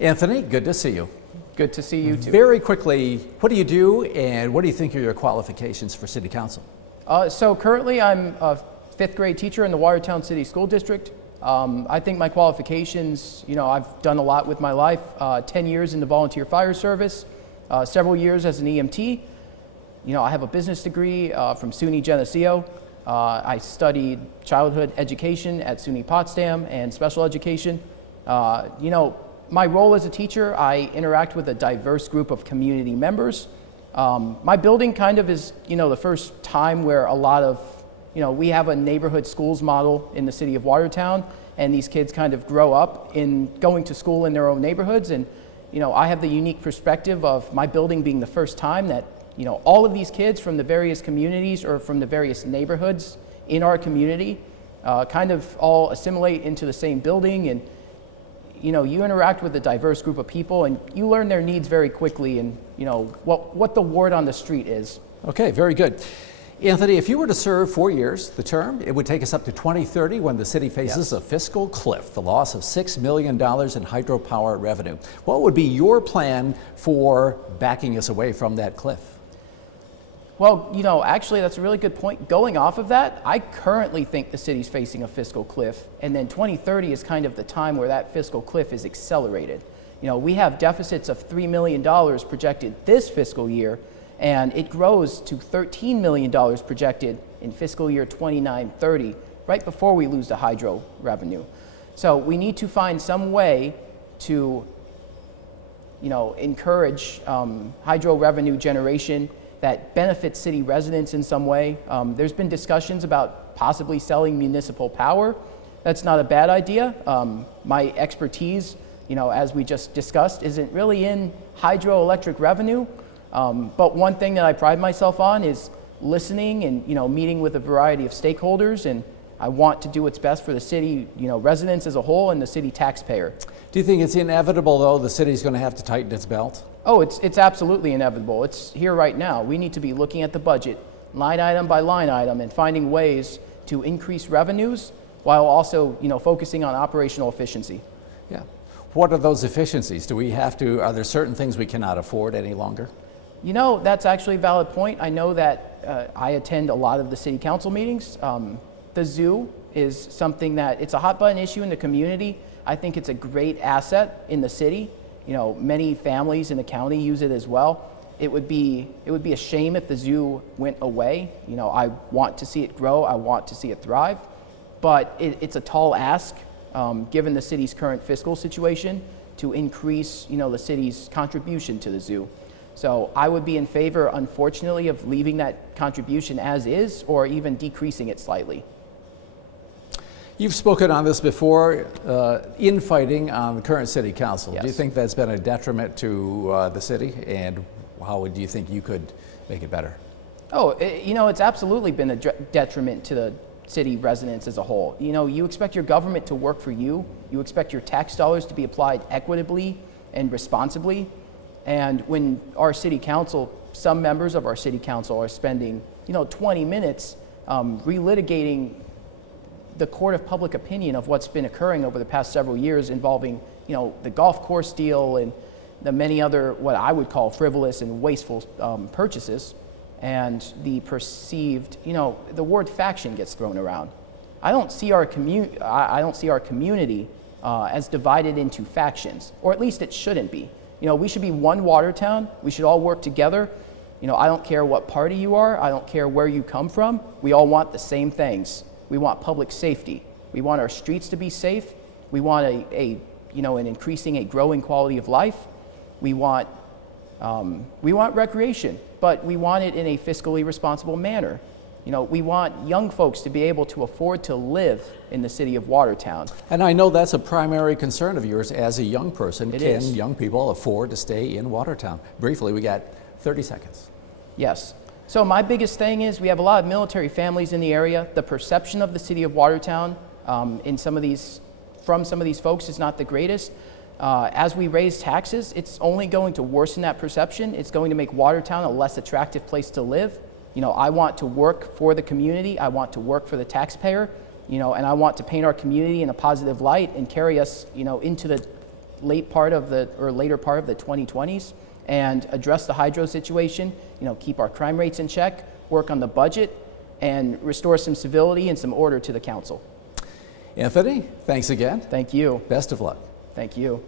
Anthony, good to see you. Good to see you too. Very quickly, what do you do and what do you think are your qualifications for City Council? So currently I'm a 5th grade teacher in the Watertown City School District. I think my qualifications, I've done a lot with my life. 10 years in the volunteer fire service, several years as an EMT. I have a business degree from SUNY Geneseo. I studied childhood education at SUNY Potsdam and special education. My role as a teacher, I interact with a diverse group of community members. My building kind of is, the first time where a lot of, we have a neighborhood schools model in the city of Watertown, and these kids kind of grow up in going to school in their own neighborhoods. And, I have the unique perspective of my building being the first time that, all of these kids from the various communities or from the various neighborhoods in our community kind of all assimilate into the same building. And, you interact with a diverse group of people and you learn their needs very quickly and, what the word on the street is. Okay, very good. Anthony, if you were to serve 4 years, the term, it would take us up to 2030 when the city faces a fiscal cliff, the loss of $6 million in hydropower revenue. What would be your plan for backing us away from that cliff? Well, actually that's a really good point. Going off of that, I currently think the city's facing a fiscal cliff, and then 2030 is kind of the time where that fiscal cliff is accelerated. We have deficits of $3 million projected this fiscal year, and it grows to $13 million projected in fiscal year 29-30, right before we lose the hydro revenue. So we need to find some way to, encourage hydro revenue generation that benefits city residents in some way. There's been discussions about possibly selling municipal power. That's not a bad idea. My expertise, as we just discussed, isn't really in hydroelectric revenue. But one thing that I pride myself on is listening and meeting with a variety of stakeholders, and I want to do what's best for the city, residents as a whole and the city taxpayer. Do you think it's inevitable, though, the city's going to have to tighten its belt? Oh, it's absolutely inevitable. It's here right now. We need to be looking at the budget line item by line item and finding ways to increase revenues while also, focusing on operational efficiency. Yeah. What are those efficiencies? Are there certain things we cannot afford any longer? That's actually a valid point. I know that I attend a lot of the city council meetings. The zoo is something that it's a hot button issue in the community. I think it's a great asset in the city. Many families in the county use it as well. It would be a shame if the zoo went away. I want to see it grow. I want to see it thrive. But it's a tall ask, given the city's current fiscal situation, to increase, the city's contribution to the zoo. So I would be in favor, unfortunately, of leaving that contribution as is or even decreasing it slightly. You've spoken on this before, infighting on the current city council. Yes. Do you think that's been a detriment to the city, and how do you think you could make it better? Oh, it's absolutely been a detriment to the city residents as a whole. You expect your government to work for you. You expect your tax dollars to be applied equitably and responsibly. And when our city council, some members of our city council are spending, 20 minutes relitigating the court of public opinion of what's been occurring over the past several years involving, the golf course deal and the many other what I would call frivolous and wasteful purchases, and the perceived, the word faction gets thrown around. I don't see our community as divided into factions, or at least it shouldn't be. We should be one Watertown. We should all work together. I don't care what party you are. I don't care where you come from. We all want the same things. We want public safety. We want our streets to be safe. We want an increasing, a growing quality of life. We want recreation, but we want it in a fiscally responsible manner. We want young folks to be able to afford to live in the city of Watertown. And I know that's a primary concern of yours as a young person. Can young people afford to stay in Watertown? Briefly, we got 30 seconds. Yes. So my biggest thing is we have a lot of military families in the area. The perception of the city of Watertown from some of these folks is not the greatest. As we raise taxes, it's only going to worsen that perception. It's going to make Watertown a less attractive place to live. I want to work for the community. I want to work for the taxpayer, and I want to paint our community in a positive light and carry us, into the later part of the 2020s and address the hydro situation, keep our crime rates in check, work on the budget, and restore some civility and some order to the council. Anthony, thanks again. Thank you. Best of luck. Thank you.